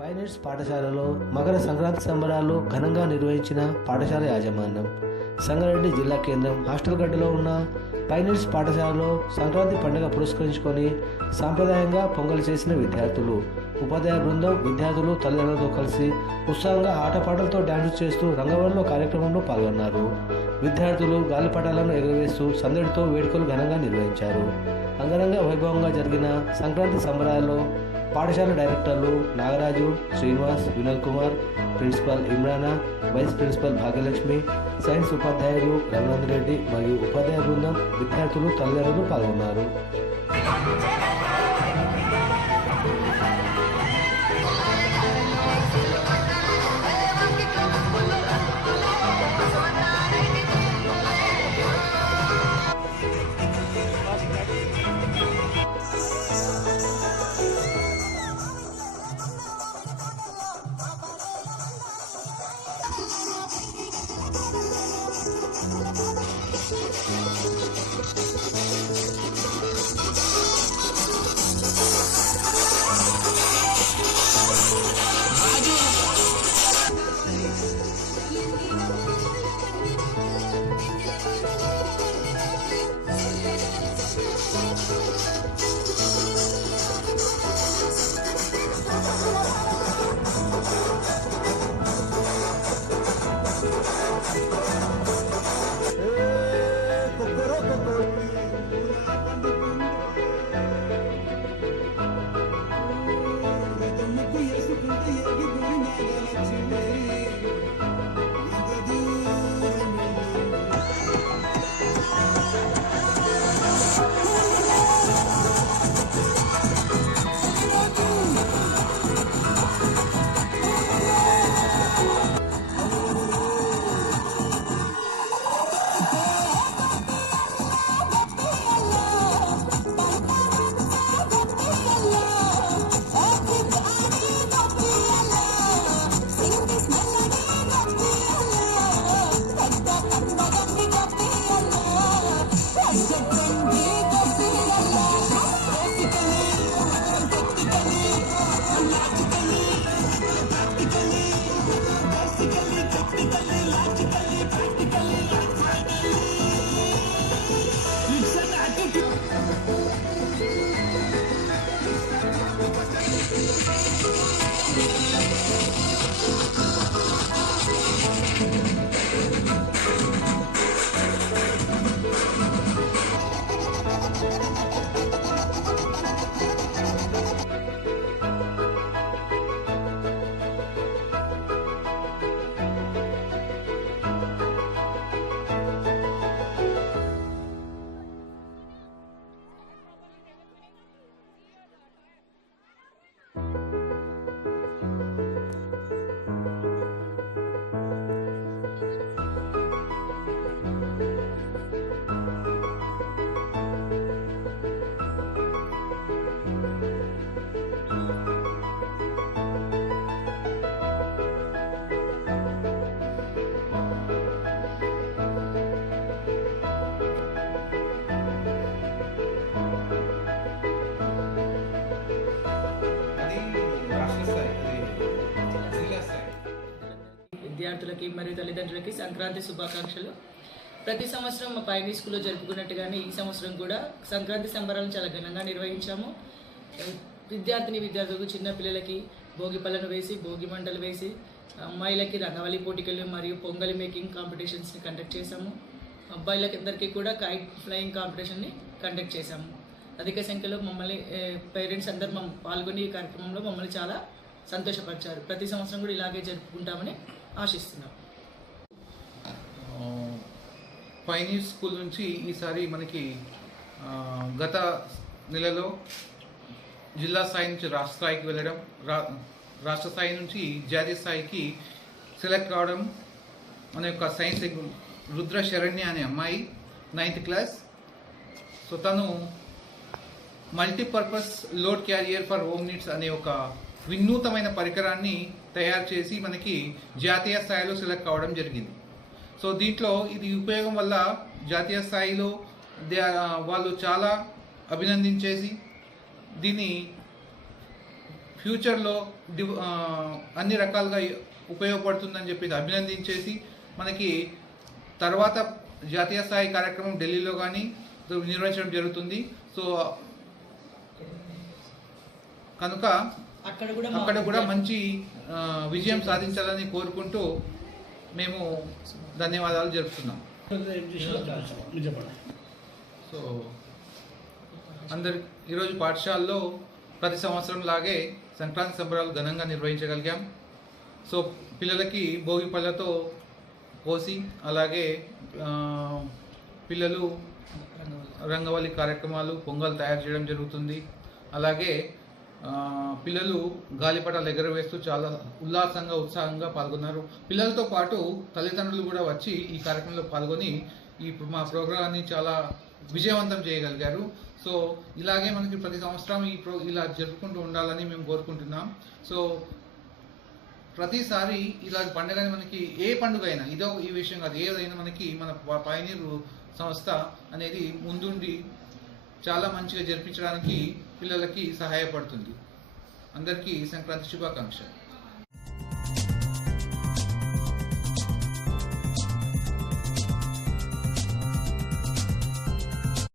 పైనట్స్ పాఠశాలలో మకర సంక్రాంతి సంబరాలు ఘనంగా నిర్వహించిన పాఠశాల యాజమాన్యం. సంగారెడ్డి జిల్లా కేంద్రం హాస్టల్ గడ్డలో ఉన్న పైనట్స్ పాఠశాలలో సంక్రాంతి పండుగ పురస్కరించుకొని సాంప్రదాయంగా పొంగల్ చేసిన విద్యార్థులు, ఉపాధ్యాయ బృందం, విద్యార్థులు తల్లిదండ్రులతో కలిసి ఉత్సాహంగా ఆటపాటలతో డ్యాన్స్ చేస్తూ రంగవల్లిలో కార్యక్రమంలో పాల్గొన్నారు. విద్యార్థులు గాలిపటాలను ఎగురవేస్తూ సందడితో వేడుకలు ఘనంగా నిర్వహించారు. అంగరంగ వైభవంగా జరిగిన సంక్రాంతి సంబరాల్లో పాఠశాల డైరెక్టర్లు Nagaraju, Srinivas, Vinod Kumar, principal Imrana, vice principal Bhagyalakshmi, science ఉపాధ్యాయులు రఘునంద్ రెడ్డి మరియు ఉపాధ్యాయ బృందం, విద్యార్థులు తల్లిదండ్రులు పాల్గొన్నారు. విద్యార్థులకి మరియు తల్లిదండ్రులకి సంక్రాంతి శుభాకాంక్షలు. ప్రతి సంవత్సరం మా పైని స్కూల్లో జరుపుకున్నట్టుగానే ఈ సంవత్సరం కూడా సంక్రాంతి సంబరాలను చాలా ఘనంగా నిర్వహించాము. విద్యార్థులకు, చిన్న పిల్లలకి భోగి పళ్ళను వేసి, భోగి మంటలు వేసి, అమ్మాయిలకి రంగవల్లి పోటీలు మరియు పొంగలి మేకింగ్ కాంపిటీషన్స్ని కండక్ట్ చేశాము. అబ్బాయిలకి అందరికీ కూడా కైట్ ఫ్లయింగ్ కాంపిటీషన్ని కండక్ట్ చేశాము. అధిక సంఖ్యలో మమ్మల్ని పేరెంట్స్ అందరూ పాల్గొని ఈ కార్యక్రమంలో మమ్మల్ని చాలా సంతోషపరిచారు. ప్రతి సంవత్సరం కూడా ఇలాగే జరుపుకుంటామని ఆశిస్తున్నాం. పైనీర్ స్కూల్ నుంచి ఈసారి మనకి గత నెలలో జిల్లా స్థాయి నుంచి రాష్ట్ర స్థాయికి వెళ్ళడం, రాష్ట్ర స్థాయి నుంచి జాతీయ స్థాయికి సెలెక్ట్ కావడం అనే ఒక సైన్స్ రుద్ర శరణ్య అనే అమ్మాయి 9th క్లాస్. సో తను multipurpose load carrier for home needs అనే ఒక వినూతమైన పరికరాన్ని తయారు చేసి మనకి జాతీయ స్థాయిలో సెలెక్ట్ కావడం జరిగింది. సో దీంట్లో ఇది ఉపయోగం వల్ల జాతీయ స్థాయిలో వాళ్ళు చాలా అభినందించేసి దీన్ని ఫ్యూచర్లో అన్ని రకాలుగా ఉపయోగపడుతుందని చెప్పి అభినందించేసి మనకి తర్వాత జాతీయ స్థాయి కార్యక్రమం ఢిల్లీలో కానీ నిర్వహించడం జరుగుతుంది. సో కనుక అక్కడ కూడా మంచి విజయం సాధించాలని కోరుకుంటూ మేము ధన్యవాదాలు జరుపుతున్నాం. సో ఈరోజు పాఠశాలలో ప్రతి సంవత్సరం లాగే సంక్రాంతి సంబరాలు ఘనంగా నిర్వహించగలిగాం. సో పిల్లలకి భోగి పళ్ళతో పోసి, అలాగే పిల్లలు రంగవల్లి కార్యక్రమాలు, పొంగల్ తయారు చేయడం జరుగుతుంది. అలాగే పిల్లలు గాలిపటాలు ఎగరవేస్తూ చాలా ఉత్సాహంగా పాల్గొన్నారు. పిల్లలతో పాటు తల్లిదండ్రులు కూడా వచ్చి ఈ కార్యక్రమంలో పాల్గొని మా ప్రోగ్రాన్ని చాలా విజయవంతం చేయగలిగారు. సో ఇలాగే మనకి ప్రతి సంవత్సరం ఇలా జరుపుకుంటూ ఉండాలని మేము కోరుకుంటున్నాం. సో ప్రతిసారి ఇలాంటి పండుగని మనకి ఏ పండుగ అయినా ఈ విషయం కాదు, ఏదైనా మనకి మన పయనీర్ సంస్థ అనేది ముందుండి చాలా మంచిగా జరిపించడానికి పిల్లలకి సహాయపడుతుంది. అందరికీ సంక్రాంతి శుభాకాంక్షలు.